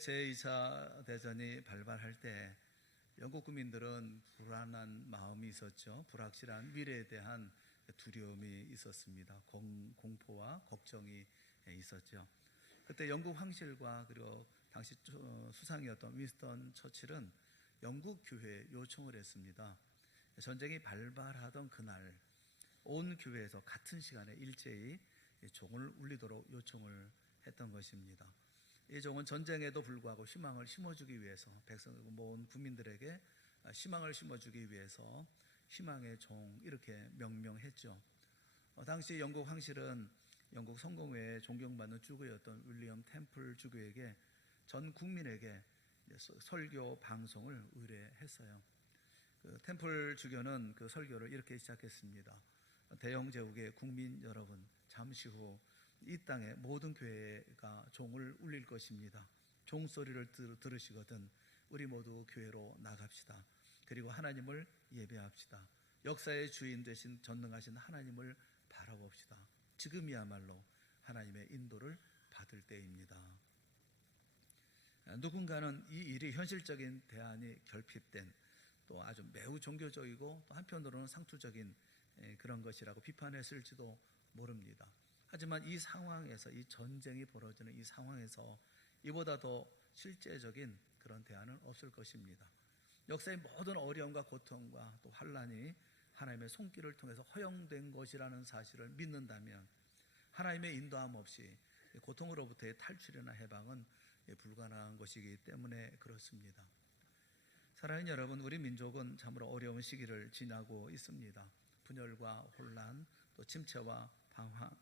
제2차 대전이 발발할 때 영국 국민들은 불안한 마음이 있었죠. 불확실한 미래에 대한 두려움이 있었습니다. 공포와 걱정이 있었죠. 그때 영국 황실과 그리고 당시 수상이었던 윈스턴 처칠은 영국 교회에 요청을 했습니다. 전쟁이 발발하던 그날 온 교회에서 같은 시간에 일제히 종을 울리도록 요청을 했던 것입니다. 이 종은 전쟁에도 불구하고 희망을 심어주기 위해서 모은 국민들에게 희망을 심어주기 위해서 희망의 종 이렇게 명명했죠. 당시 영국 황실은 영국 성공회에 존경받는 주교였던 윌리엄 템플 주교에게 전 국민에게 설교 방송을 의뢰했어요. 템플 주교는 그 설교를 이렇게 시작했습니다. 대영제국의 국민 여러분, 잠시 후 이 땅의 모든 교회가 종을 울릴 것입니다. 종소리를 들으시거든 우리 모두 교회로 나갑시다. 그리고 하나님을 예배합시다. 역사의 주인 되신 전능하신 하나님을 바라봅시다. 지금이야말로 하나님의 인도를 받을 때입니다. 누군가는 이 일이 현실적인 대안이 결핍된 또 아주 매우 종교적이고 또 한편으로는 상투적인 그런 것이라고 비판했을지도 모릅니다. 하지만 이 상황에서, 이 전쟁이 벌어지는 이 상황에서 이보다 더 실제적인 그런 대안은 없을 것입니다. 역사의 모든 어려움과 고통과 또 환난이 하나님의 손길을 통해서 허용된 것이라는 사실을 믿는다면 하나님의 인도함 없이 고통으로부터의 탈출이나 해방은 불가능한 것이기 때문에 그렇습니다. 사랑하는 여러분, 우리 민족은 참으로 어려운 시기를 지나고 있습니다. 분열과 혼란, 또 침체와 방황,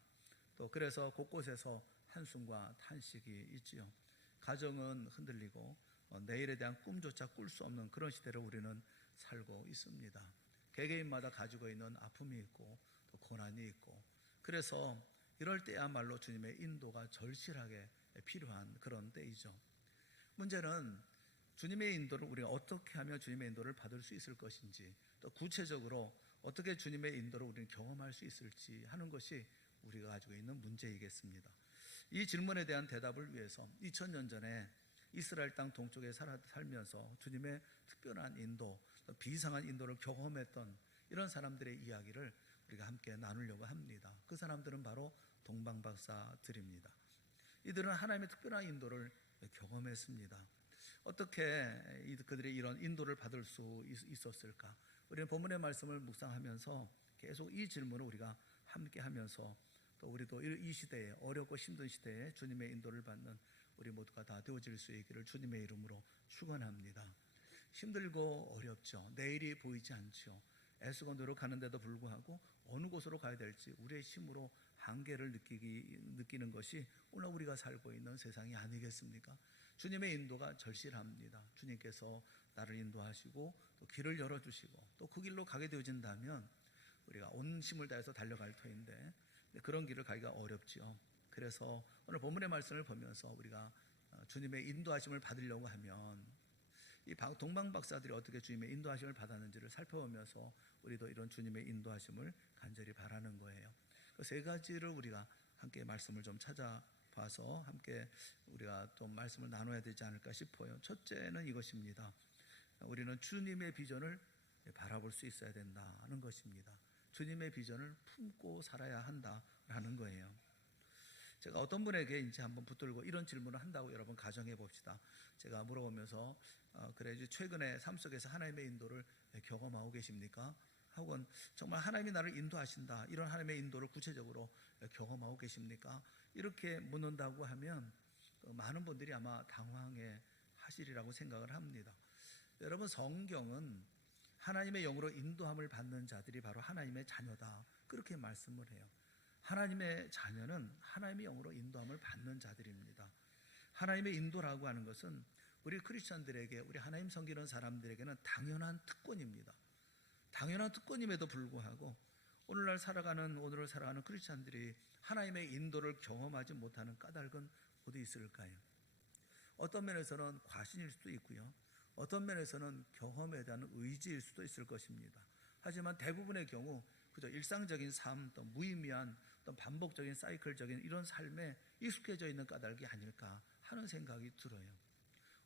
또 그래서 곳곳에서 한숨과 탄식이 있지요. 가정은 흔들리고 내일에 대한 꿈조차 꿀 수 없는 그런 시대를 우리는 살고 있습니다. 개개인마다 가지고 있는 아픔이 있고 또 고난이 있고, 그래서 이럴 때야말로 주님의 인도가 절실하게 필요한 그런 때이죠. 문제는 주님의 인도를 우리가 어떻게 하면 주님의 인도를 받을 수 있을 것인지, 또 구체적으로 어떻게 주님의 인도를 우리는 경험할 수 있을지 하는 것이 우리가 가지고 있는 문제이겠습니다. 이 질문에 대한 대답을 위해서 2000년 전에 이스라엘 땅 동쪽에 살면서 주님의 특별한 인도, 비상한 인도를 경험했던 이런 사람들의 이야기를 우리가 함께 나누려고 합니다. 그 사람들은 바로 동방박사들입니다. 이들은 하나님의 특별한 인도를 경험했습니다. 어떻게 그들이 이런 인도를 받을 수 있었을까? 우리는 본문의 말씀을 묵상하면서 계속 이 질문을 우리가 함께 하면서 또 우리도 이 시대에, 어렵고 힘든 시대에 주님의 인도를 받는 우리 모두가 다 되어질 수 있기를 주님의 이름으로 축원합니다. 힘들고 어렵죠. 내일이 보이지 않죠. 애쓰고 노력하는데도 불구하고 어느 곳으로 가야 될지 우리의 힘으로 한계를 느끼는 것이 오늘 우리가 살고 있는 세상이 아니겠습니까? 주님의 인도가 절실합니다. 주님께서 나를 인도하시고 또 길을 열어주시고 또 그 길로 가게 되어진다면 우리가 온 힘을 다해서 달려갈 터인데 그런 길을 가기가 어렵지요. 그래서 오늘 본문의 말씀을 보면서 우리가 주님의 인도하심을 받으려고 하면 이 동방박사들이 어떻게 주님의 인도하심을 받았는지를 살펴보면서 우리도 이런 주님의 인도하심을 간절히 바라는 거예요. 그 세 가지를 우리가 함께 말씀을 좀 찾아봐서 함께 우리가 좀 말씀을 나눠야 되지 않을까 싶어요. 첫째는 이것입니다. 우리는 주님의 비전을 바라볼 수 있어야 된다는 것입니다. 주님의 비전을 품고 살아야 한다라는 거예요. 제가 어떤 분에게 이제 한번 붙들고 이런 질문을 한다고 여러분 가정해 봅시다. 제가 물어보면서 그래 최근에 삶 속에서 하나님의 인도를 경험하고 계십니까? 혹은 정말 하나님이 나를 인도하신다, 이런 하나님의 인도를 구체적으로 경험하고 계십니까? 이렇게 묻는다고 하면 많은 분들이 아마 당황해 하시리라고 생각을 합니다. 여러분, 성경은 하나님의 영으로 인도함을 받는 자들이 바로 하나님의 자녀다, 그렇게 말씀을 해요. 하나님의 자녀는 하나님의 영으로 인도함을 받는 자들입니다. 하나님의 인도라고 하는 것은 우리 크리스천들에게, 우리 하나님 섬기는 사람들에게는 당연한 특권입니다. 당연한 특권임에도 불구하고 오늘을 살아가는 크리스천들이 하나님의 인도를 경험하지 못하는 까닭은 어디 있을까요? 어떤 면에서는 과신일 수도 있고요, 어떤 면에서는 경험에 대한 의지일 수도 있을 것입니다. 하지만 대부분의 경우 그저 일상적인 삶, 또 무의미한 또 반복적인 사이클적인 이런 삶에 익숙해져 있는 까닭이 아닐까 하는 생각이 들어요.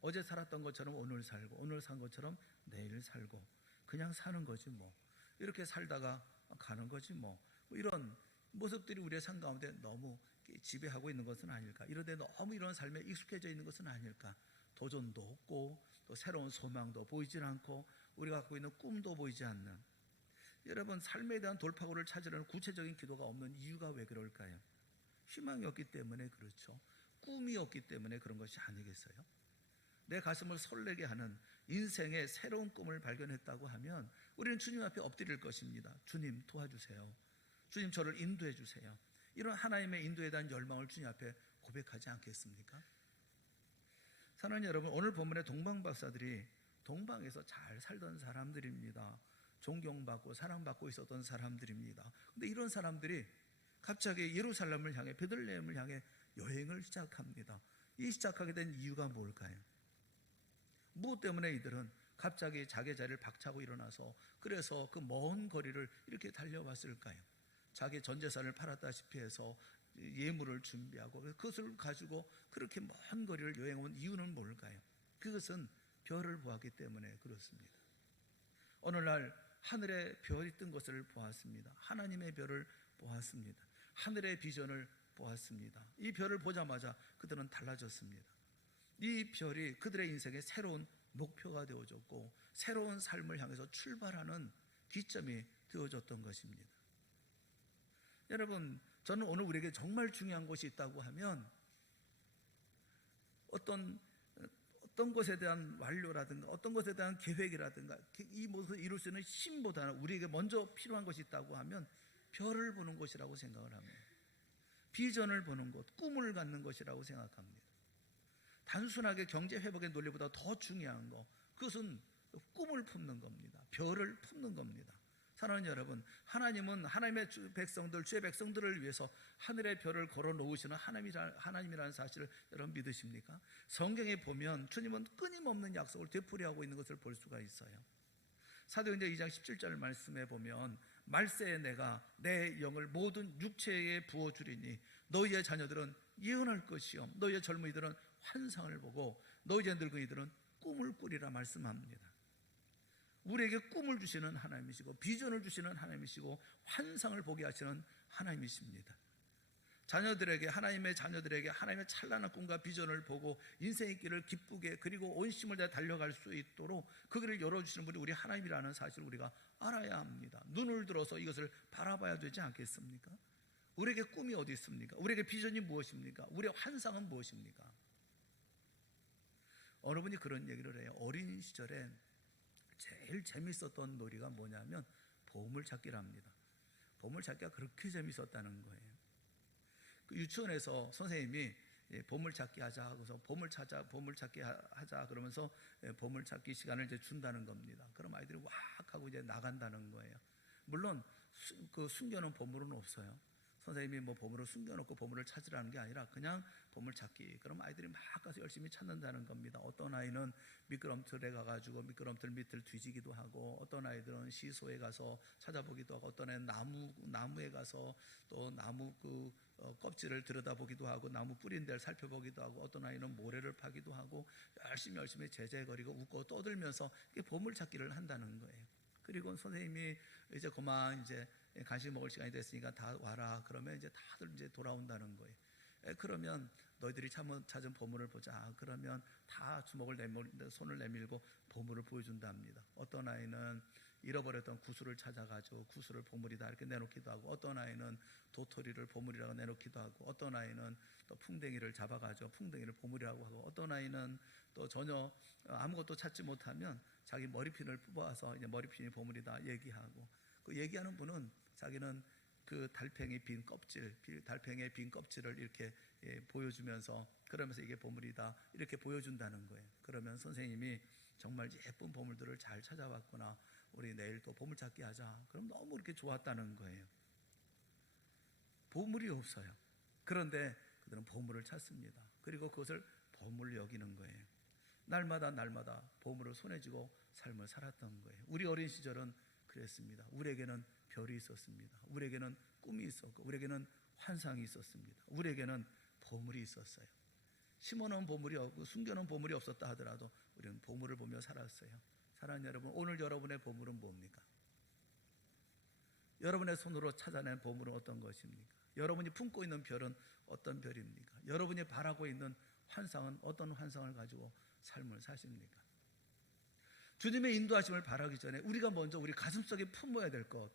어제 살았던 것처럼 오늘 살고, 오늘 산 것처럼 내일 살고, 그냥 사는 거지 뭐. 이렇게 살다가 가는 거지 뭐. 이런 모습들이 우리의 삶 가운데 너무 지배하고 있는 것은 아닐까. 이런데 너무 이런 삶에 익숙해져 있는 것은 아닐까. 도전도 없고 또 새로운 소망도 보이질 않고 우리가 갖고 있는 꿈도 보이지 않는, 여러분 삶에 대한 돌파구를 찾으려는 구체적인 기도가 없는 이유가 왜 그럴까요? 희망이 없기 때문에 그렇죠. 꿈이 없기 때문에 그런 것이 아니겠어요? 내 가슴을 설레게 하는 인생의 새로운 꿈을 발견했다고 하면 우리는 주님 앞에 엎드릴 것입니다. 주님 도와주세요. 주님 저를 인도해 주세요. 이런 하나님의 인도에 대한 열망을 주님 앞에 고백하지 않겠습니까? 사랑하는 여러분, 오늘 본문의 동방 박사들이 동방에서 잘 살던 사람들입니다. 존경받고 사랑받고 있었던 사람들입니다. 근데 이런 사람들이 갑자기 예루살렘을 향해, 베들레헴을 향해 여행을 시작합니다. 이 시작하게 된 이유가 뭘까요? 무엇 때문에 이들은 갑자기 자기 자리를 박차고 일어나서 그래서 그 먼 거리를 이렇게 달려왔을까요? 자기 전 재산을 팔았다시피 해서 예물을 준비하고 그것을 가지고 그렇게 먼 거리를 여행온 이유는 뭘까요? 그것은 별을 보았기 때문에 그렇습니다. 어느 날 하늘에 별이 뜬 것을 보았습니다. 하나님의 별을 보았습니다. 하늘의 비전을 보았습니다. 이 별을 보자마자 그들은 달라졌습니다. 이 별이 그들의 인생의 새로운 목표가 되어졌고 새로운 삶을 향해서 출발하는 기점이 되어졌던 것입니다. 여러분, 저는 오늘 우리에게 정말 중요한 것이 있다고 하면 어떤 것에 대한 완료라든가 어떤 것에 대한 계획이라든가 이 모습을 이룰 수 있는 힘보다는 우리에게 먼저 필요한 것이 있다고 하면 별을 보는 것이라고 생각을 합니다. 비전을 보는 것, 꿈을 갖는 것이라고 생각합니다. 단순하게 경제 회복의 논리보다 더 중요한 것, 그것은 꿈을 품는 겁니다. 별을 품는 겁니다. 사랑하는 여러분, 하나님은 하나님의 백성들, 주의 백성들을 위해서 하늘의 별을 걸어 놓으시는 하나님이라는 사실을 여러분 믿으십니까? 성경에 보면 주님은 끊임없는 약속을 되풀이하고 있는 것을 볼 수가 있어요. 사도행전 2장 17절 말씀에 보면 말세에 내가 내 영을 모든 육체에 부어주리니 너희의 자녀들은 예언할 것이요 너희의 젊은이들은 환상을 보고 너희의 늙은이들은 꿈을 꾸리라 말씀합니다. 우리에게 꿈을 주시는 하나님이시고 비전을 주시는 하나님이시고 환상을 보게 하시는 하나님이십니다. 자녀들에게, 하나님의 자녀들에게 하나님의 찬란한 꿈과 비전을 보고 인생의 길을 기쁘게 그리고 온심을 다해 달려갈 수 있도록 그 길을 열어주시는 분이 우리 하나님이라는 사실을 우리가 알아야 합니다. 눈을 들어서 이것을 바라봐야 되지 않겠습니까? 우리에게 꿈이 어디 있습니까? 우리에게 비전이 무엇입니까? 우리의 환상은 무엇입니까? 어느 분이 그런 얘기를 해요. 어린 시절에 제일 재밌었던 놀이가 뭐냐면 보물찾기랍니다. 보물찾기가 그렇게 재밌었다는 거예요. 그 유치원에서 선생님이 보물찾기 하자 하고서 보물찾기 하자 그러면서 보물찾기 시간을 이제 준다는 겁니다. 그럼 아이들이 왁 하고 이제 나간다는 거예요. 물론 그 숨겨놓은 보물은 없어요. 선생님이 뭐 보물을 숨겨놓고 보물을 찾으라는 게 아니라 그냥 보물찾기. 그럼 아이들이 막 가서 열심히 찾는다는 겁니다. 어떤 아이는 미끄럼틀에 가가지고 미끄럼틀 밑을 뒤지기도 하고, 어떤 아이들은 시소에 가서 찾아보기도 하고, 어떤 애는 나무에 가서 또 나무 껍질을 들여다보기도 하고, 나무 뿌린 데를 살펴보기도 하고, 어떤 아이는 모래를 파기도 하고, 열심히 제재거리고 웃고 떠들면서 보물찾기를 한다는 거예요. 그리고 선생님이 이제 그만 이제 간식 먹을 시간이 됐으니까 다 와라. 그러면 이제 다들 이제 돌아온다는 거예요. 그러면 너희들이 찾은 보물을 보자. 그러면 다 손을 내밀고 보물을 보여준답니다. 어떤 아이는 잃어버렸던 구슬을 찾아가지고 구슬을 보물이다 이렇게 내놓기도 하고, 어떤 아이는 도토리를 보물이라고 내놓기도 하고, 어떤 아이는 또 풍뎅이를 잡아가지고 풍뎅이를 보물이라고 하고, 어떤 아이는 또 전혀 아무것도 찾지 못하면 자기 머리핀을 뽑아서 이제 머리핀이 보물이다 얘기하고, 그 얘기하는 분은 자기는 그 달팽이의 빈 껍질을 이렇게 보여주면서 그러면서 이게 보물이다 이렇게 보여준다는 거예요. 그러면 선생님이 정말 예쁜 보물들을 잘 찾아왔구나, 우리 내일 또 보물찾기 하자. 그럼 너무 이렇게 좋았다는 거예요. 보물이 없어요. 그런데 그들은 보물을 찾습니다. 그리고 그것을 보물로 여기는 거예요. 날마다 보물을 손에 쥐고 삶을 살았던 거예요. 우리 어린 시절은 그랬습니다. 우리에게는 별이 있었습니다. 우리에게는 꿈이 있었고, 우리에게는 환상이 있었습니다. 우리에게는 보물이 있었어요. 심어놓은 보물이 없고 숨겨놓은 보물이 없었다 하더라도 우리는 보물을 보며 살았어요. 사랑하는 여러분, 오늘 여러분의 보물은 뭡니까? 여러분의 손으로 찾아낸 보물은 어떤 것입니까? 여러분이 품고 있는 별은 어떤 별입니까? 여러분이 바라고 있는 환상은 어떤 환상을 가지고 삶을 사십니까? 주님의 인도하심을 바라기 전에 우리가 먼저 우리 가슴속에 품어야 될 것,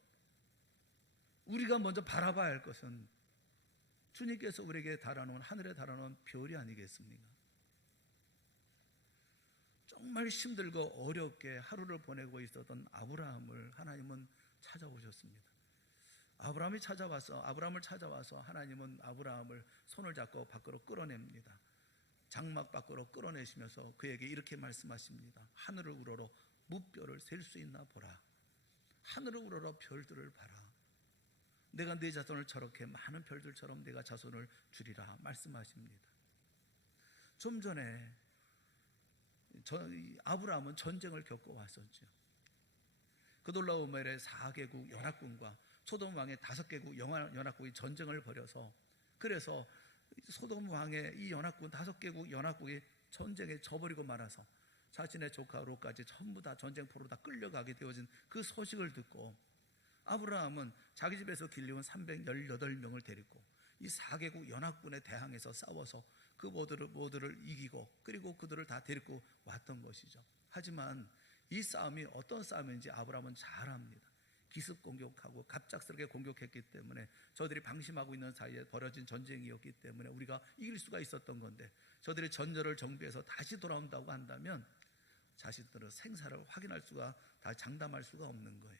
우리가 먼저 바라봐야 할 것은 주님께서 우리에게 달아놓은, 하늘에 달아놓은 별이 아니겠습니까? 정말 힘들고 어렵게 하루를 보내고 있었던 아브라함을 하나님은 찾아오셨습니다. 아브라함을 찾아와서 하나님은 아브라함을 손을 잡고 밖으로 끌어냅니다. 장막 밖으로 끌어내시면서 그에게 이렇게 말씀하십니다. 하늘을 우러러 무별을 셀 수 있나 보라. 하늘을 우러러 별들을 봐라. 내가 네 자손을 저렇게 많은 별들처럼 내가 자손을 주리라 말씀하십니다. 좀 전에 아브라함은 전쟁을 겪고 왔었죠. 그돌라오멜의 4개국 연합군과 소돔 왕의 5개국 연합국이 전쟁을 벌여서, 그래서 소돔 왕의 이 연합군 5개국 연합국이 전쟁에 져버리고 말아서 자신의 조카 롯까지 전부 다 전쟁포로 다 끌려가게 되어진 그 소식을 듣고 아브라함은 자기 집에서 길리온 318명을 데리고 이 4개국 연합군에 대항해서 싸워서 그 모두를 이기고 그리고 그들을 다 데리고 왔던 것이죠. 하지만 이 싸움이 어떤 싸움인지 아브라함은 잘 압니다. 기습 공격하고 갑작스럽게 공격했기 때문에, 저들이 방심하고 있는 사이에 벌어진 전쟁이었기 때문에 우리가 이길 수가 있었던 건데, 저들이 전열을 정비해서 다시 돌아온다고 한다면 자신들의 생사를 확인할 수가, 다 장담할 수가 없는 거예요.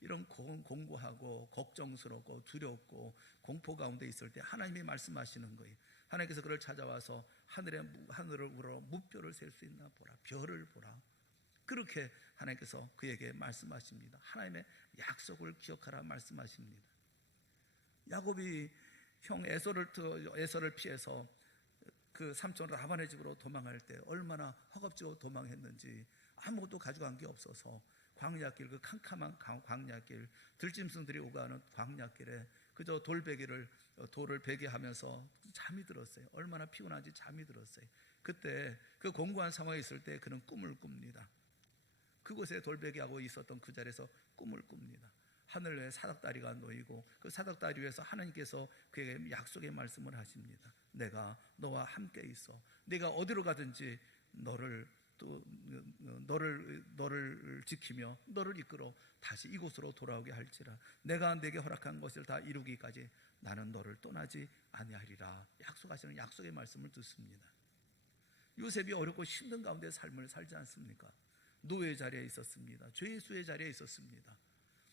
이런 공고하고 걱정스럽고 두렵고 공포 가운데 있을 때 하나님이 말씀하시는 거예요. 하나님께서 그를 찾아와서 하늘을 우러러 무별을 셀 수 있나 보라, 별을 보라. 그렇게 하나님께서 그에게 말씀하십니다. 하나님의 약속을 기억하라 말씀하십니다. 야곱이 형 에서를 피해서 그 삼촌 라반의 집으로 도망할 때 얼마나 허겁지겁 도망했는지, 아무것도 가져간 게 없어서 광야길, 그 캄캄한 광야길, 들짐승들이 오가는 광야길에 그저 돌을 베게 하면서 잠이 들었어요. 얼마나 피곤한지 잠이 들었어요. 그때 그 공고한 상황에 있을 때 그는 꿈을 꿉니다. 그곳에 돌베개하고 있었던 그 자리에서 꿈을 꿉니다. 하늘에 사닥다리가 놓이고 그 사닥다리 위에서 하나님께서 그에게 약속의 말씀을 하십니다. 내가 너와 함께 있어. 네가 어디로 가든지 너를 지키며 너를 이끌어 다시 이곳으로 돌아오게 할지라. 내가 네게 허락한 것을 다 이루기까지 나는 너를 떠나지 아니하리라. 약속하시는 약속의 말씀을 듣습니다. 요셉이 어렵고 힘든 가운데 삶을 살지 않습니까? 노예 자리에 있었습니다. 죄수의 자리에 있었습니다.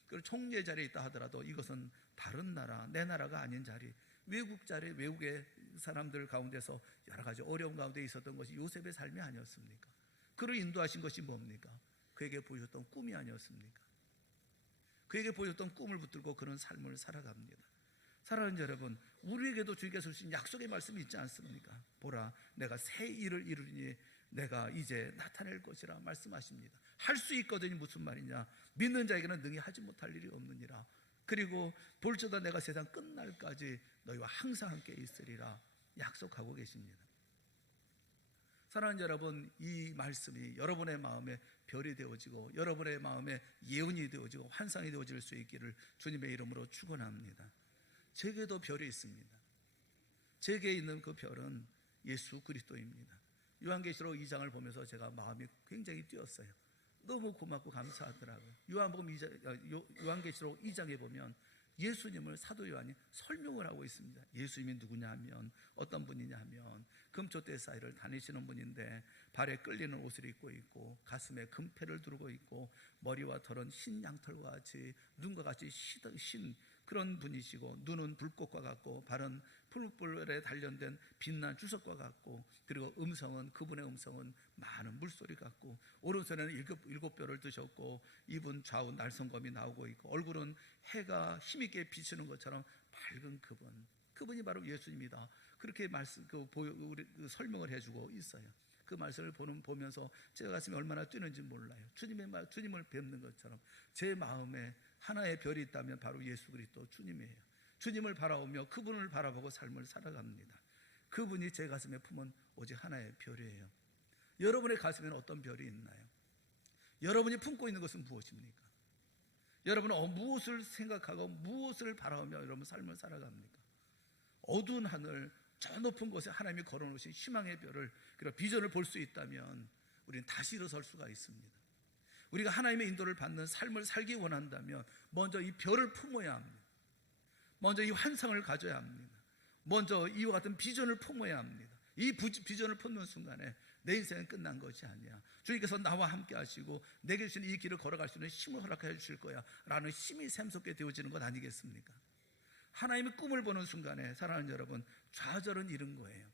그리고 총리의 자리에 있다 하더라도 이것은 다른 나라, 내 나라가 아닌 자리, 외국의 사람들 가운데서 여러 가지 어려운 가운데 있었던 것이 요셉의 삶이 아니었습니까? 그를 인도하신 것이 뭡니까? 그에게 보여줬던 꿈이 아니었습니까? 그에게 보여줬던 꿈을 붙들고 그런 삶을 살아갑니다. 사랑하는 여러분, 우리에게도 주님께서 주신 약속의 말씀이 있지 않습니까? 보라, 내가 새 일을 이루리니 내가 이제 나타낼 것이라 말씀하십니다. 할 수 있거든요. 무슨 말이냐? 믿는 자에게는 능히 하지 못할 일이 없느니라. 그리고 볼지어다 내가 세상 끝날까지 너희와 항상 함께 있으리라 약속하고 계십니다. 사랑하는 여러분, 이 말씀이 여러분의 마음에 별이 되어지고 여러분의 마음에 예언이 되어지고 환상이 되어질 수 있기를 주님의 이름으로 축원합니다. 제게도 별이 있습니다. 제게 있는 그 별은 예수 그리스도입니다. 요한계시록 2장을 보면서 제가 마음이 굉장히 뛰었어요. 너무 고맙고 감사하더라고요. 요한계시록 2장에 보면 예수님을 사도 요한이 설명을 하고 있습니다. 예수님이 누구냐 하면, 어떤 분이냐 하면 금초대 사이를 다니시는 분인데 발에 끌리는 옷을 입고 있고 가슴에 금패를 두르고 있고 머리와 털은 흰 양털과 같이 눈과 같이 신 그런 분이시고, 눈은 불꽃과 같고 발은 풀불에 단련된 빛난 주석과 같고, 그리고 그분의 음성은 많은 물소리 같고, 오른손에는 일곱 뼈를 드셨고 입은 좌우 날성검이 나오고 있고, 얼굴은 해가 힘있게 비치는 것처럼 밝은 그분이 바로 예수님이다. 그렇게 설명을 해주고 있어요. 그 말씀을 보면서 제 가슴이 얼마나 뛰는지 몰라요. 주님을 뵙는 것처럼 제 마음에 하나의 별이 있다면 바로 예수 그리스도 주님이에요. 주님을 바라보며 그분을 바라보고 삶을 살아갑니다. 그분이 제 가슴에 품은 오직 하나의 별이에요. 여러분의 가슴에는 어떤 별이 있나요? 여러분이 품고 있는 것은 무엇입니까? 여러분은 무엇을 생각하고 무엇을 바라보며 여러분 삶을 살아갑니까? 어두운 하늘, 저 높은 곳에 하나님이 걸어놓으신 희망의 별을, 그런 비전을 볼 수 있다면 우리는 다시 일어설 수가 있습니다. 우리가 하나님의 인도를 받는 삶을 살기 원한다면 먼저 이 별을 품어야 합니다. 먼저 이 환상을 가져야 합니다. 먼저 이와 같은 비전을 품어야 합니다. 이 비전을 품는 순간에 내 인생은 끝난 것이 아니야. 주님께서 나와 함께 하시고 내게 주신 이 길을 걸어갈 수 있는 힘을 허락해 주실 거야 라는 힘이 샘솟게 되어지는 것 아니겠습니까? 하나님의 꿈을 보는 순간에 사랑하는 여러분, 좌절은 잃은 거예요.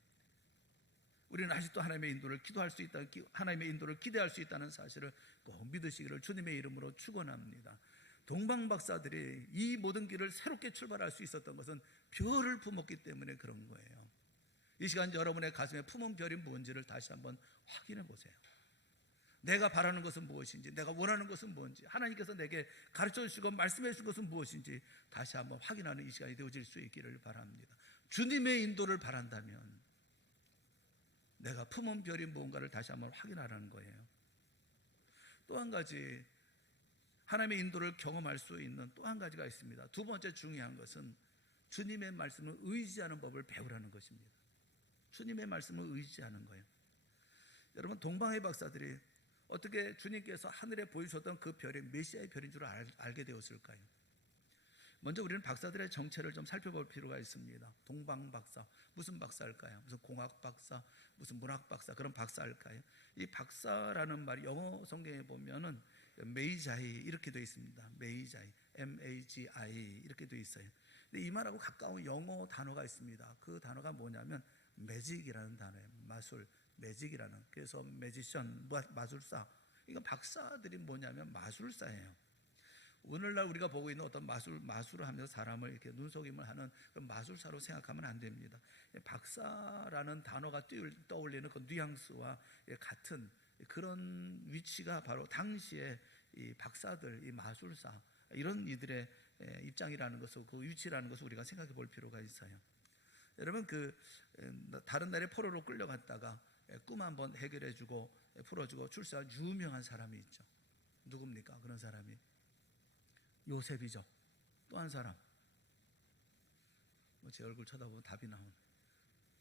우리는 아직도 하나님의 인도를 기도할 수 있다, 하나님의 인도를 기대할 수 있다는 사실을 꼭 믿으시기를 주님의 이름으로 축원합니다. 동방 박사들이 이 모든 길을 새롭게 출발할 수 있었던 것은 별을 품었기 때문에 그런 거예요. 이 시간 여러분의 가슴에 품은 별이 뭔지를 다시 한번 확인해 보세요. 내가 바라는 것은 무엇인지, 내가 원하는 것은 뭔지, 하나님께서 내게 가르쳐 주시고 말씀해 주신 것은 무엇인지 다시 한번 확인하는 이 시간이 되어질 수 있기를 바랍니다. 주님의 인도를 바란다면 내가 품은 별이 무언가를 다시 한번 확인하라는 거예요. 또 한 가지, 하나님의 인도를 경험할 수 있는 또 한 가지가 있습니다. 두 번째 중요한 것은 주님의 말씀을 의지하는 법을 배우라는 것입니다. 주님의 말씀을 의지하는 거예요. 여러분, 동방의 박사들이 어떻게 주님께서 하늘에 보여주셨던 그 별이 메시아의 별인 줄 알게 되었을까요? 먼저 우리는 박사들의 정체를 좀 살펴볼 필요가 있습니다. 동방 박사, 무슨 박사일까요? 무슨 공학 박사, 무슨 문학 박사, 그런 박사일까요? 이 박사라는 말이 영어 성경에 보면은 메이자이 이렇게 되어 있습니다. 메이자이, M-A-G-I 이렇게 되어 있어요. 근데 이 말하고 가까운 영어 단어가 있습니다. 그 단어가 뭐냐면 매직이라는 단어예요. 마술, 매직이라는. 그래서 매지션, 마술사. 이거 박사들이 뭐냐면 마술사예요. 오늘날 우리가 보고 있는 어떤 마술을 하면서 사람을 이렇게 눈속임을 하는 그런 마술사로 생각하면 안 됩니다. 박사라는 단어가 떠올리는 그 뉘앙스와 같은 그런 위치가 바로 당시에 이 박사들, 이 마술사, 이런 이들의 입장이라는 것을, 그 위치라는 것을 우리가 생각해 볼 필요가 있어요. 여러분, 다른 나라에 포로로 끌려갔다가 꿈 한번 해결해주고 풀어주고 출세한 유명한 사람이 있죠. 누굽니까? 그런 사람이 요셉이죠. 또 한 사람, 제 얼굴 쳐다보면 답이 나오네.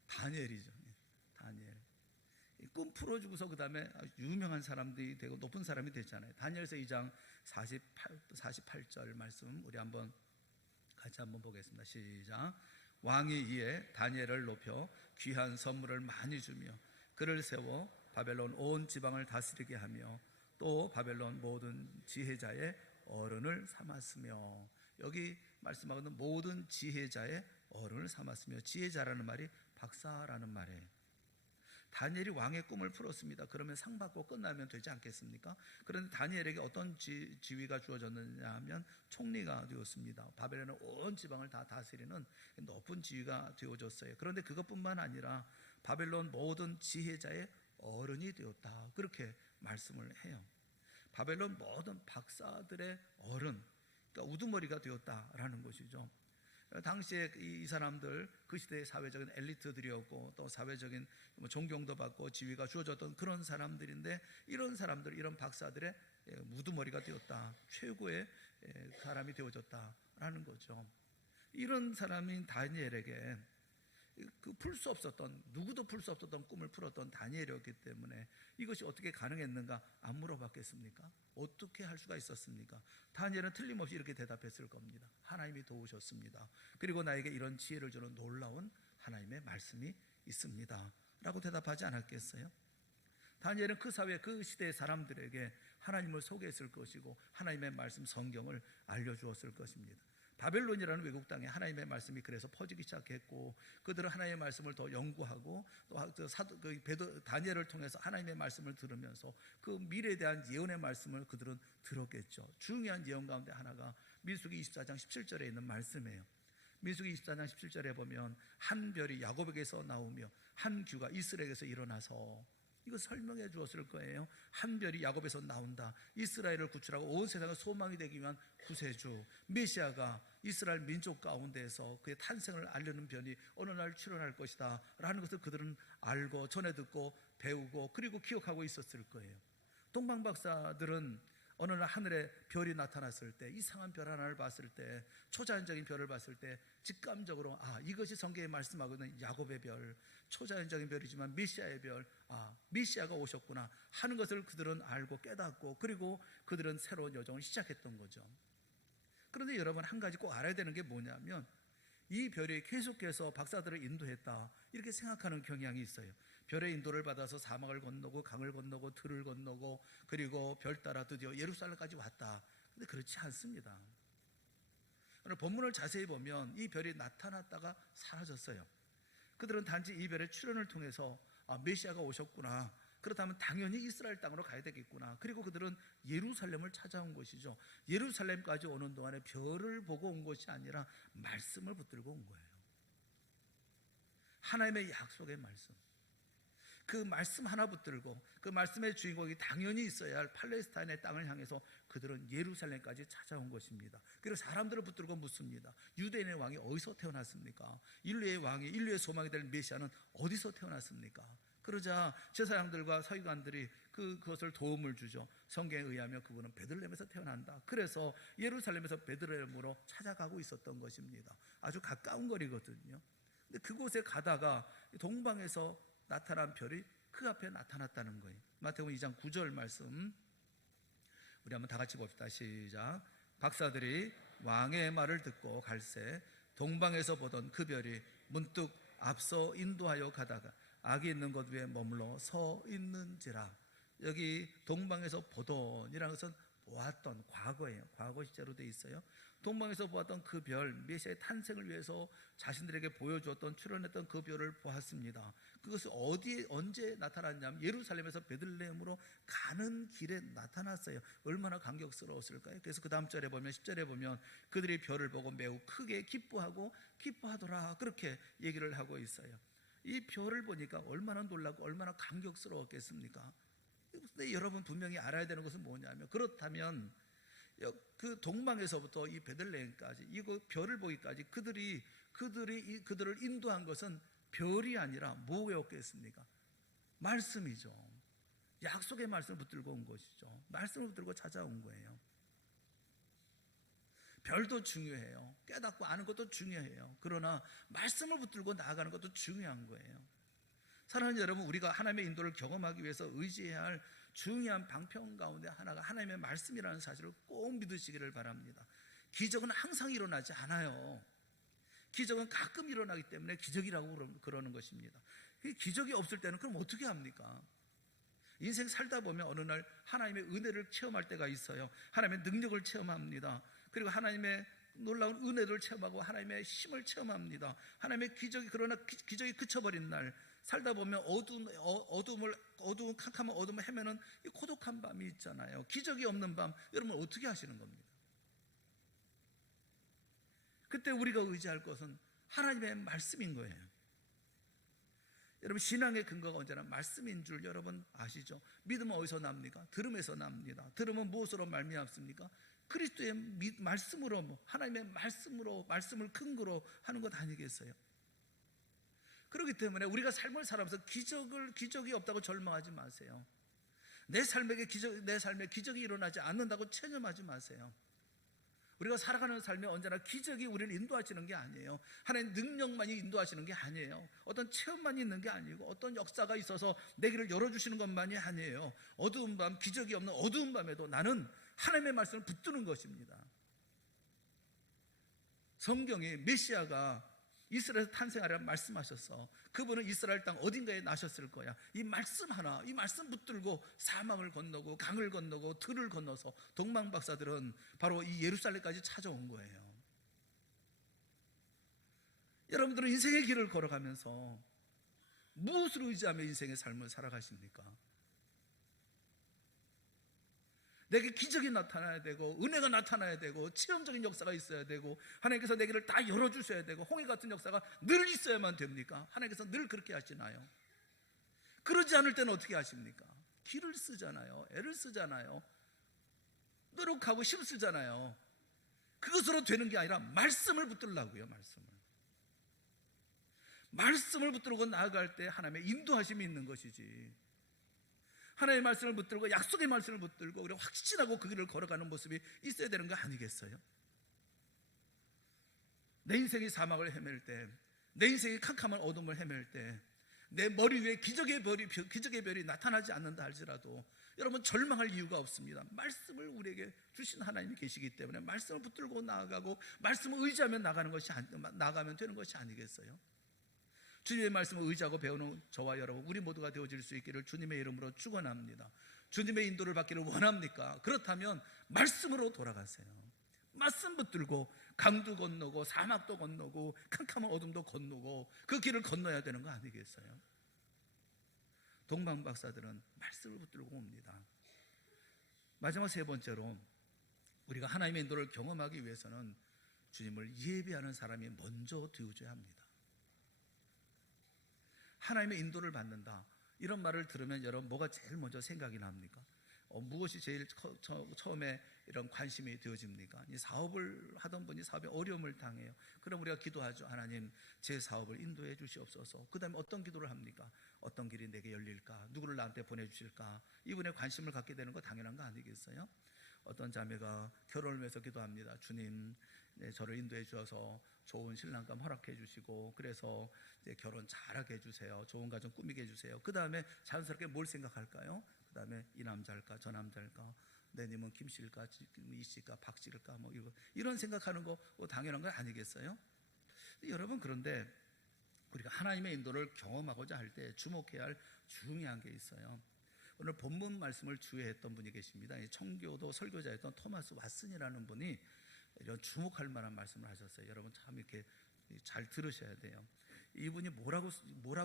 다니엘이죠. 다니엘. 꿈 풀어주고서 그 다음에 유명한 사람들이 되고 높은 사람이 됐잖아요. 다니엘서 2장 48절 말씀 우리 같이 한번 보겠습니다. 시작. 왕이 이에 다니엘을 높여 귀한 선물을 많이 주며 그를 세워 바벨론 온 지방을 다스리게 하며 또 바벨론 모든 지혜자의 어른을 삼았으며, 여기 말씀하고는 모든 지혜자의 어른을 삼았으며, 지혜자라는 말이 박사라는 말이에요. 다니엘이 왕의 꿈을 풀었습니다. 그러면 상 받고 끝나면 되지 않겠습니까? 그런데 다니엘에게 어떤 지위가 주어졌느냐 하면 총리가 되었습니다. 바벨론의 온 지방을 다 다스리는 높은 지위가 되어졌어요. 그런데 그것뿐만 아니라 바벨론 모든 지혜자의 어른이 되었다, 그렇게 말씀을 해요. 바벨론 모든 박사들의 어른, 그러니까 우두머리가 되었다라는 것이죠. 당시에 이 사람들, 그 시대의 사회적인 엘리트들이었고 또 사회적인 존경도 받고 지위가 주어졌던 그런 사람들인데, 이런 사람들, 이런 박사들의 우두머리가 되었다, 최고의 사람이 되어졌다라는 거죠. 이런 사람인 다니엘에게 풀 수 없었던, 누구도 풀 수 없었던 꿈을 풀었던 다니엘이었기 때문에 이것이 어떻게 가능했는가 안 물어봤겠습니까? 어떻게 할 수가 있었습니까? 다니엘은 틀림없이 이렇게 대답했을 겁니다. 하나님이 도우셨습니다. 그리고 나에게 이런 지혜를 주는 놀라운 하나님의 말씀이 있습니다 라고 대답하지 않았겠어요? 다니엘은 그 사회, 그 시대의 사람들에게 하나님을 소개했을 것이고 하나님의 말씀, 성경을 알려주었을 것입니다. 바벨론이라는 외국 땅에 하나님의 말씀이 그래서 퍼지기 시작했고, 그들은 하나님의 말씀을 더 연구하고 또 다니엘을 통해서 하나님의 말씀을 들으면서 그 미래에 대한 예언의 말씀을 그들은 들었겠죠. 중요한 예언 가운데 하나가 민수기 24장 17절에 있는 말씀이에요. 민수기 24장 17절에 보면 한 별이 야곱에게서 나오며 한 규가 이스라엘에게서 일어나서, 이거 설명해 주었을 거예요. 한 별이 야곱에서 나온다. 이스라엘을 구출하고 온 세상의 소망이 되기 위한 구세주 메시아가 이스라엘 민족 가운데에서 그의 탄생을 알리는 변이 어느 날 출현할 것이다 라는 것을 그들은 알고 전해 듣고 배우고 그리고 기억하고 있었을 거예요. 동방박사들은 어느 날 하늘에 별이 나타났을 때, 이상한 별 하나를 봤을 때, 초자연적인 별을 봤을 때 직감적으로 이것이 성경에 말씀하고 있는 야곱의 별, 초자연적인 별이지만 메시아의 별, 메시아가 오셨구나 하는 것을 그들은 알고 깨닫고 그리고 그들은 새로운 여정을 시작했던 거죠. 그런데 여러분, 한 가지 꼭 알아야 되는 게 뭐냐면 이 별이 계속해서 박사들을 인도했다 이렇게 생각하는 경향이 있어요. 별의 인도를 받아서 사막을 건너고 강을 건너고 들을 건너고 그리고 별 따라 드디어 예루살렘까지 왔다. 근데 그렇지 않습니다. 오늘 본문을 자세히 보면 이 별이 나타났다가 사라졌어요. 그들은 단지 이 별의 출현을 통해서 메시아가 오셨구나, 그렇다면 당연히 이스라엘 땅으로 가야 되겠구나, 그리고 그들은 예루살렘을 찾아온 것이죠. 예루살렘까지 오는 동안에 별을 보고 온 것이 아니라 말씀을 붙들고 온 거예요. 하나님의 약속의 말씀, 그 말씀 하나 붙들고 그 말씀의 주인공이 당연히 있어야 할 팔레스타인의 땅을 향해서 그들은 예루살렘까지 찾아온 것입니다. 그리고 사람들을 붙들고 묻습니다. 유대인의 왕이 어디서 태어났습니까? 인류의 왕이, 인류의 소망이 될 메시아는 어디서 태어났습니까? 그러자 제사장들과 서기관들이 그것을 도움을 주죠. 성경에 의하면 그분은 베들레헴에서 태어난다. 그래서 예루살렘에서 베들레헴으로 찾아가고 있었던 것입니다. 아주 가까운 거리거든요. 근데 그곳에 가다가 동방에서 나타난 별이 그 앞에 나타났다는 거예요. 마태복음 2장 9절 말씀 우리 한번 다 같이 봅시다. 시작. 박사들이 왕의 말을 듣고 갈새 동방에서 보던 그 별이 문득 앞서 인도하여 가다가 악이 있는 곳 위에 머물러 서 있는지라. 여기 동방에서 보던이라는 것은 보았던 과거예요. 과거 시제로 되어 있어요. 동방에서 보았던 그 별, 메시아의 탄생을 위해서 자신들에게 보여주었던, 출현했던 그 별을 보았습니다. 그것이 어디에 언제 나타났냐면 예루살렘에서 베들레헴으로 가는 길에 나타났어요. 얼마나 감격스러웠을까요? 그래서 그 다음 절에 보면 10절에 보면 그들이 별을 보고 매우 크게 기뻐하더라 그렇게 얘기를 하고 있어요. 이 별을 보니까 얼마나 놀라고 얼마나 감격스러웠겠습니까? 근데 여러분 분명히 알아야 되는 것은 뭐냐면, 그렇다면 그 동방에서부터 이 베들레헴까지 이거 별을 보기까지 그들을 인도한 것은 별이 아니라 뭐였겠습니까? 말씀이죠. 약속의 말씀을 붙들고 온 것이죠. 말씀을 붙들고 찾아온 거예요. 별도 중요해요. 깨닫고 아는 것도 중요해요. 그러나 말씀을 붙들고 나아가는 것도 중요한 거예요. 사랑하는 여러분, 우리가 하나님의 인도를 경험하기 위해서 의지해야 할 중요한 방편 가운데 하나가 하나님의 말씀이라는 사실을 꼭 믿으시기를 바랍니다. 기적은 항상 일어나지 않아요. 기적은 가끔 일어나기 때문에 기적이라고 그러는 것입니다. 기적이 없을 때는 그럼 어떻게 합니까? 인생 살다 보면 어느 날 하나님의 은혜를 체험할 때가 있어요. 하나님의 능력을 체험합니다. 그리고 하나님의 놀라운 은혜를 체험하고 하나님의 힘을 체험합니다. 하나님의 기적이, 그러나 기적이 그쳐버린 날, 살다 보면 어두운 캄캄한 어둠을 헤매는 이 고독한 밤이 있잖아요. 기적이 없는 밤, 여러분 어떻게 하시는 겁니까? 그때 우리가 의지할 것은 하나님의 말씀인 거예요. 여러분, 신앙의 근거가 언제나 말씀인 줄 여러분 아시죠? 믿음은 어디서 납니까? 들음에서 납니다. 들음은 무엇으로 말미암습니까? 그리스도의 말씀으로, 하나님의 말씀으로, 말씀을 근거로 하는 것 아니겠어요? 그렇기 때문에 우리가 삶을 살아가면서 기적이 없다고 절망하지 마세요. 내 삶에 기적이 일어나지 않는다고 체념하지 마세요. 우리가 살아가는 삶에 언제나 기적이 우리를 인도하시는 게 아니에요. 하나님 능력만이 인도하시는 게 아니에요. 어떤 체험만이 있는 게 아니고 어떤 역사가 있어서 내 길을 열어주시는 것만이 아니에요. 어두운 밤, 기적이 없는 어두운 밤에도 나는 하나님의 말씀을 붙드는 것입니다. 성경이 메시아가 이스라엘에서 탄생하리라 말씀하셔서 그분은 이스라엘 땅 어딘가에 나셨을 거야. 이 말씀 하나, 이 말씀 붙들고 사막을 건너고 강을 건너고 들을 건너서 동방박사들은 바로 이 예루살렘까지 찾아온 거예요. 여러분들은 인생의 길을 걸어가면서 무엇을 의지하며 인생의 삶을 살아가십니까? 내게 기적이 나타나야 되고 은혜가 나타나야 되고 체험적인 역사가 있어야 되고 하나님께서 내 길을 다 열어주셔야 되고 홍해 같은 역사가 늘 있어야만 됩니까? 하나님께서 늘 그렇게 하시나요? 그러지 않을 때는 어떻게 하십니까? 기를 쓰잖아요. 애를 쓰잖아요. 노력하고 힘쓰잖아요. 그것으로 되는 게 아니라 말씀을 붙들라고요. 말씀을 붙들고 나아갈 때 하나님의 인도하심이 있는 것이지, 하나님의 말씀을 붙들고 약속의 말씀을 붙들고 그리고 확신하고 그 길을 걸어가는 모습이 있어야 되는 거 아니겠어요? 내 인생이 사막을 헤맬 때, 내 인생이 캄캄한 어둠을 헤맬 때, 내 머리 위에 기적의 별이 나타나지 않는다 할지라도 여러분 절망할 이유가 없습니다. 말씀을 우리에게 주신 하나님이 계시기 때문에 말씀을 붙들고 나아가고 말씀을 의지하며 나가면 되는 것이 아니겠어요? 주님의 말씀을 의지하고 배우는 저와 여러분, 우리 모두가 되어질 수 있기를 주님의 이름으로 축원합니다. 주님의 인도를 받기를 원합니까? 그렇다면 말씀으로 돌아가세요. 말씀 붙들고 강도 건너고 사막도 건너고 캄캄한 어둠도 건너고 그 길을 건너야 되는 거 아니겠어요? 동방 박사들은 말씀을 붙들고 옵니다. 마지막 세 번째로, 우리가 하나님의 인도를 경험하기 위해서는 주님을 예배하는 사람이 먼저 되어줘야 합니다. 하나님의 인도를 받는다, 이런 말을 들으면 여러분 뭐가 제일 먼저 생각이 납니까? 무엇이 제일 처음에 이런 관심이 되어집니까? 이 사업을 하던 분이 사업에 어려움을 당해요. 그럼 우리가 기도하죠. 하나님, 제 사업을 인도해 주시옵소서. 그 다음에 어떤 기도를 합니까? 어떤 길이 내게 열릴까? 누구를 나한테 보내주실까? 이분에 관심을 갖게 되는 거 당연한 거 아니겠어요? 어떤 자매가 결혼을 위해서 기도합니다. 주님, 저를 인도해 주셔서 좋은 신랑감 허락해 주시고, 그래서 이제 결혼 잘하게 해주세요. 좋은 가정 꾸미게 해주세요. 그 다음에 자연스럽게 뭘 생각할까요? 그 다음에 이 남자일까 저 남자일까, 내님은 김씨일까 이씨일까 박씨일까, 뭐 이런 생각하는 거 당연한 건 아니겠어요? 여러분, 그런데 우리가 하나님의 인도를 경험하고자 할 때 주목해야 할 중요한 게 있어요. 오늘 본문 말씀을 주의했던 분이 계십니다. 청교도 설교자였던 토마스 왓슨이라는 분이 이런 주목할 만한 말씀을 하셨어요. 여러분 참 이렇게 잘 들으셔야 돼요. 이분이 뭐라고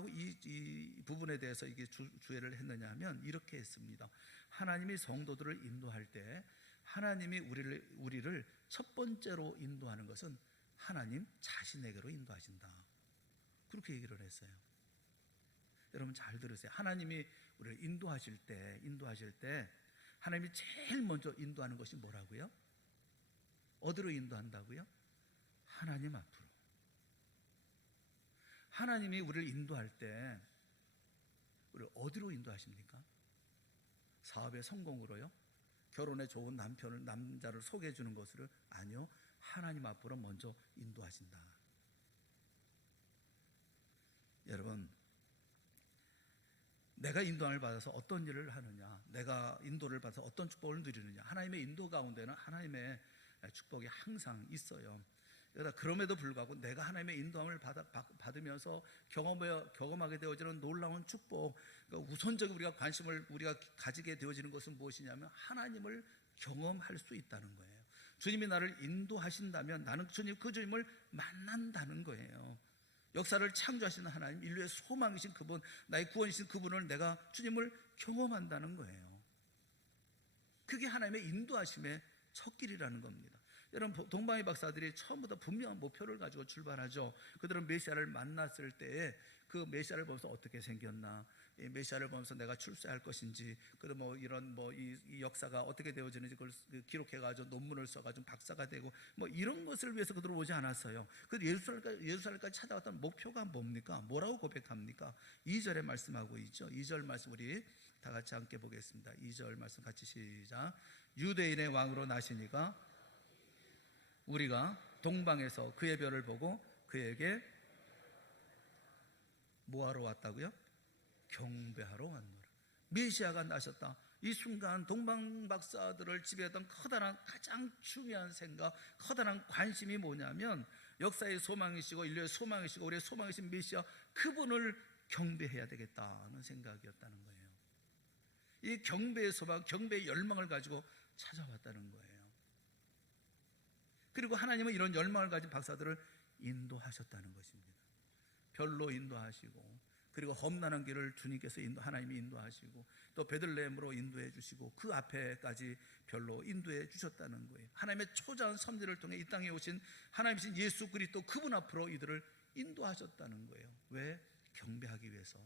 이 부분에 대해서 이게 주의를 했느냐 하면 이렇게 했습니다. 하나님이 성도들을 인도할 때 하나님이 우리를 첫 번째로 인도하는 것은 하나님 자신에게로 인도하신다, 그렇게 얘기를 했어요. 여러분 잘 들으세요. 하나님이 우리를 인도하실 때 하나님이 제일 먼저 인도하는 것이 뭐라고요? 어디로 인도한다고요? 하나님 앞으로. 하나님이 우리를 인도할 때 우리를 어디로 인도하십니까? 사업의 성공으로요? 결혼에 좋은 남자를 소개해 주는 것으로? 아니요, 하나님 앞으로 먼저 인도하신다. 여러분, 내가 인도함을 받아서 어떤 일을 하느냐, 내가 인도를 받아서 어떤 축복을 누리느냐, 하나님의 인도 가운데는 하나님의 축복이 항상 있어요. 그럼에도 불구하고 내가 하나님의 인도함을 받으면서 경험하게 되어지는 놀라운 축복, 그러니까 우선적으로 우리가 가지게 되어지는 것은 무엇이냐면 하나님을 경험할 수 있다는 거예요. 주님이 나를 인도하신다면 나는 그 주님을 만난다는 거예요. 역사를 창조하시는 하나님, 인류의 소망이신 그분, 나의 구원이신 그분을 내가 주님을 경험한다는 거예요. 그게 하나님의 인도하심의 첫 길이라는 겁니다. 여러분, 동방의 박사들이 처음부터 분명한 목표를 가지고 출발하죠. 그들은 메시아를 만났을 때에 그 메시아를 보면서 어떻게 생겼나, 이 메시아를 보면서 내가 출세할 것인지, 그리고 이 역사가 어떻게 되어지는지 그걸 기록해가지고 논문을 써가지고 박사가 되고 이런 것을 위해서 그들은 오지 않았어요. 그 예루살렘까지 찾아왔던 목표가 뭡니까? 뭐라고 고백합니까? 2절에 말씀하고 있죠. 2절 말씀 우리 다 같이 함께 보겠습니다. 2절 말씀 같이 시작. 유대인의 왕으로 나시니가 우리가 동방에서 그의 별을 보고 그에게 뭐하러 왔다고요? 경배하러 왔노라. 메시아가 나셨다. 이 순간 동방 박사들을 지배했던 가장 중요한 생각, 커다란 관심이 뭐냐면 역사의 소망이시고 인류의 소망이시고 우리의 소망이신 메시아, 그분을 경배해야 되겠다는 생각이었다는 거예요. 이 경배의 소망, 경배의 열망을 가지고 찾아왔다는 거예요. 그리고 하나님은 이런 열망을 가진 박사들을 인도하셨다는 것입니다. 별로 인도하시고, 그리고 험난한 길을 주님께서 하나님이 인도하시고, 또 베들레헴으로 인도해 주시고, 그 앞에까지 별로 인도해 주셨다는 거예요. 하나님의 초자한 섭리를 통해 이 땅에 오신 하나님이신 예수 그리스도, 그분 앞으로 이들을 인도하셨다는 거예요. 왜? 경배하기 위해서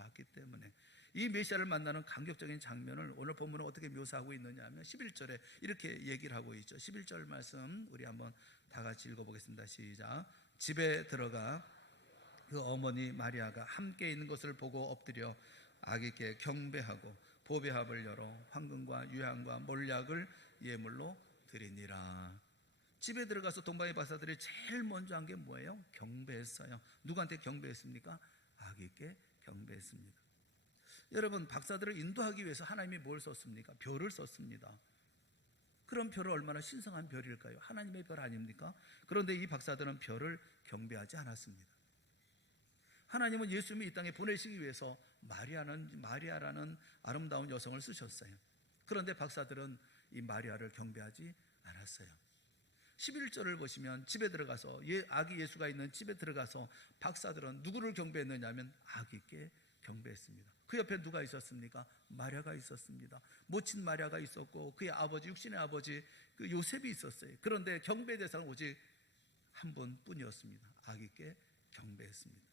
봤기 때문에 이 메시아를 만나는 감격적인 장면을 오늘 본문은 어떻게 묘사하고 있느냐 하면 11절에 이렇게 얘기를 하고 있죠. 11절 말씀 우리 한번 다 같이 읽어보겠습니다. 시작. 집에 들어가 그 어머니 마리아가 함께 있는 것을 보고 엎드려 아기께 경배하고 보배합을 열어 황금과 유향과 몰약을 예물로 드리니라. 집에 들어가서 동방의 박사들이 제일 먼저 한 게 뭐예요? 경배했어요. 누구한테 경배했습니까? 아기께 경배했습니다. 여러분, 박사들을 인도하기 위해서 하나님이 뭘 썼습니까? 별을 썼습니다. 그런 별은 얼마나 신성한 별일까요? 하나님의 별 아닙니까? 그런데 이 박사들은 별을 경배하지 않았습니다. 하나님은 예수님을 이 땅에 보내시기 위해서 마리아라는 아름다운 여성을 쓰셨어요. 그런데 박사들은 이 마리아를 경배하지 않았어요. 11절을 보시면 집에 들어가서 아기 예수가 있는 집에 들어가서 박사들은 누구를 경배했느냐 하면 아기께 경배했습니다. 그 옆에 누가 있었습니까? 마리아가 있었습니다. 모친 마리아가 있었고 그의 아버지, 육신의 아버지 그 요셉이 있었어요. 그런데 경배 대상은 오직 한 분뿐이었습니다. 아기께 경배했습니다.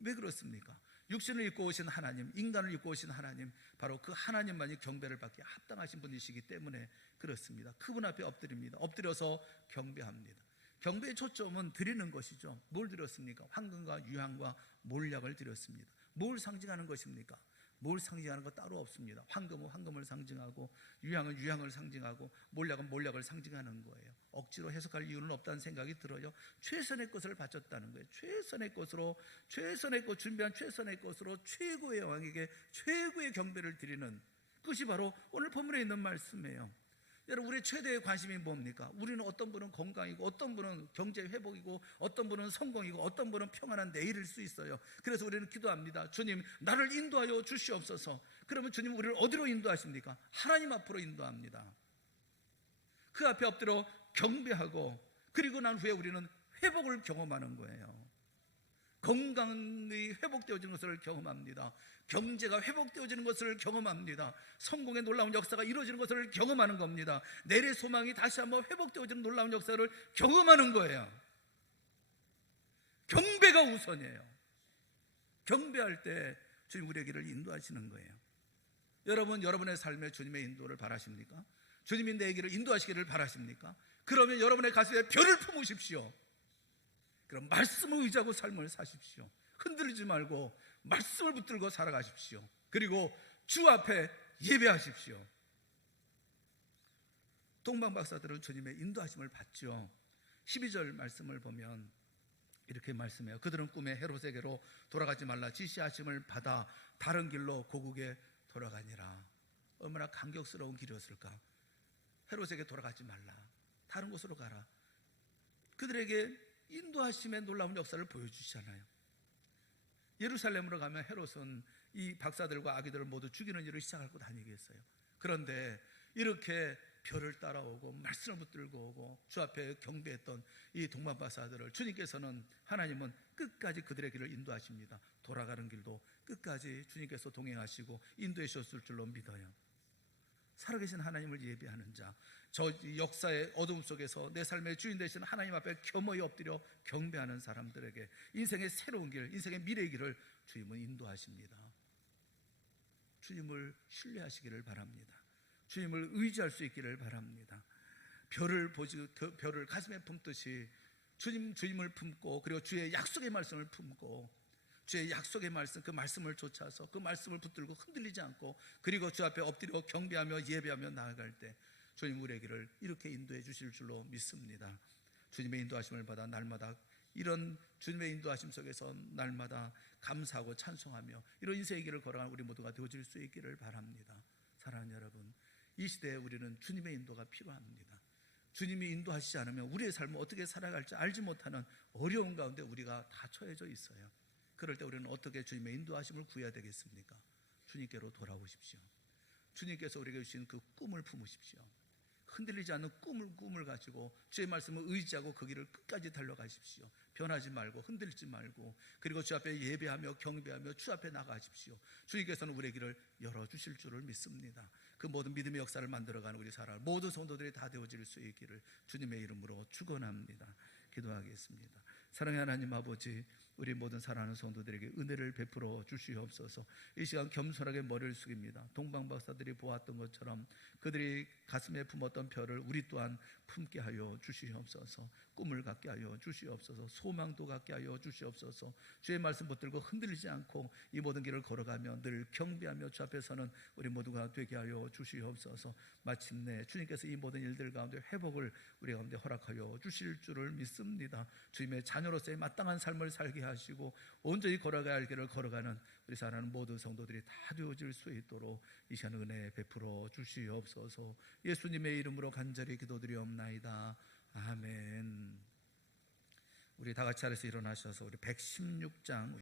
왜 그렇습니까? 육신을 입고 오신 하나님, 인간을 입고 오신 하나님, 바로 그 하나님만이 경배를 받기에 합당하신 분이시기 때문에 그렇습니다. 그분 앞에 엎드립니다. 엎드려서 경배합니다. 경배의 초점은 드리는 것이죠. 뭘 드렸습니까? 황금과 유향과 몰약을 드렸습니다. 뭘 상징하는 것입니까? 뭘 상징하는 거 따로 없습니다. 황금은 황금을 상징하고 유향은 유향을 상징하고 몰약은 몰약을 상징하는 거예요. 억지로 해석할 이유는 없다는 생각이 들어요. 최선의 것을 바쳤다는 거예요. 최선의 것으로, 최선의 것, 준비한 최선의 것으로 최고의 왕에게 최고의 경배를 드리는 그것이 바로 오늘 본문에 있는 말씀이에요. 여러분, 우리의 최대의 관심이 뭡니까? 우리는 어떤 분은 건강이고 어떤 분은 경제 회복이고 어떤 분은 성공이고 어떤 분은 평안한 내일일 수 있어요. 그래서 우리는 기도합니다. 주님, 나를 인도하여 주시옵소서. 그러면 주님 우리를 어디로 인도하십니까? 하나님 앞으로 인도합니다. 그 앞에 엎드려 경배하고 그리고 난 후에 우리는 회복을 경험하는 거예요. 건강이 회복되어지는 것을 경험합니다. 경제가 회복되어지는 것을 경험합니다. 성공의 놀라운 역사가 이루어지는 것을 경험하는 겁니다. 내일의 소망이 다시 한번 회복되어지는 놀라운 역사를 경험하는 거예요. 경배가 우선이에요. 경배할 때 주님 우리의 길을 인도하시는 거예요. 여러분, 여러분의 삶에 주님의 인도를 바라십니까? 주님이 내 길을 인도하시기를 바라십니까? 그러면 여러분의 가슴에 별을 품으십시오. 그럼 말씀을 의지하고 삶을 사십시오. 흔들리지 말고 말씀을 붙들고 살아가십시오. 그리고 주 앞에 예배하십시오. 동방 박사들은 주님의 인도하심을 받죠. 12절 말씀을 보면 이렇게 말씀해요. 그들은 꿈에 헤롯에게로 돌아가지 말라 지시하심을 받아 다른 길로 고국에 돌아가니라. 얼마나 감격스러운 길이었을까. 헤롯에게 돌아가지 말라, 다른 곳으로 가라. 그들에게 인도하심의 놀라운 역사를 보여주시잖아요. 예루살렘으로 가면 헤롯은 이 박사들과 아기들을 모두 죽이는 일을 시작할 것 아니겠어요? 그런데 이렇게 별을 따라오고 말씀을 붙들고 오고 주 앞에 경배했던 이 동방 박사들을 주님께서는, 하나님은 끝까지 그들의 길을 인도하십니다. 돌아가는 길도 끝까지 주님께서 동행하시고 인도해 주셨을 줄로 믿어요. 살아계신 하나님을 예배하는 자, 저 역사의 어둠 속에서 내 삶의 주인 되신 하나님 앞에 겸허히 엎드려 경배하는 사람들에게 인생의 새로운 길, 인생의 미래의 길을 주님은 인도하십니다. 주님을 신뢰하시기를 바랍니다. 주님을 의지할 수 있기를 바랍니다. 별을 가슴에 품듯이 주님을 품고, 그리고 주의 약속의 말씀을 품고, 주의 약속의 말씀, 그 말씀을 쫓아서 그 말씀을 붙들고 흔들리지 않고, 그리고 주 앞에 엎드려 경배하며 예배하며 나아갈 때 주님 우리의 길을 이렇게 인도해 주실 줄로 믿습니다. 주님의 인도하심을 받아 날마다 이런 주님의 인도하심 속에서 날마다 감사하고 찬송하며 이런 인생의 길을 걸어가는 우리 모두가 되어질 수 있기를 바랍니다. 사랑하는 여러분, 이 시대에 우리는 주님의 인도가 필요합니다. 주님이 인도하시지 않으면 우리의 삶을 어떻게 살아갈지 알지 못하는 어려운 가운데 우리가 다 처해져 있어요. 그럴 때 우리는 어떻게 주님의 인도하심을 구해야 되겠습니까? 주님께로 돌아오십시오. 주님께서 우리에게 주신 그 꿈을 품으십시오. 흔들리지 않는 꿈을 가지고 주의 말씀을 의지하고 그 길을 끝까지 달려가십시오. 변하지 말고 흔들리지 말고, 그리고 주 앞에 예배하며 경배하며 주 앞에 나가십시오. 주님께서는 우리의 길을 열어주실 줄을 믿습니다. 그 모든 믿음의 역사를 만들어가는 우리 사랑 모든 성도들이 다 되어질 수 있기를 주님의 이름으로 축원합니다. 기도하겠습니다. 사랑의 하나님 아버지, 우리 모든 사랑하는 성도들에게 은혜를 베풀어 주시옵소서. 이 시간 겸손하게 머리를 숙입니다. 동방 박사들이 보았던 것처럼 그들이 가슴에 품었던 별을 우리 또한 품게 하여 주시옵소서. 꿈을 갖게 하여 주시옵소서. 소망도 갖게 하여 주시옵소서. 주의 말씀 붙들고 흔들리지 않고 이 모든 길을 걸어가며 늘 경배하며 주 앞에 서는 우리 모두가 되게 하여 주시옵소서. 마침내 주님께서 이 모든 일들 가운데 회복을 우리 가운데 허락하여 주실 줄을 믿습니다. 주님의 자녀로서의 마땅한 삶을 살게 하시고 온전히 걸어가야 할 길을 걸어가는 우리 사랑하는 모든 성도들이 다 되어질 수 있도록 이 시간 은혜 베풀어 주시옵소서. 예수님의 이름으로 간절히 기도드리옵나이다. 아멘. 우리 다 같이 자리에서 일어나셔서 우리 116장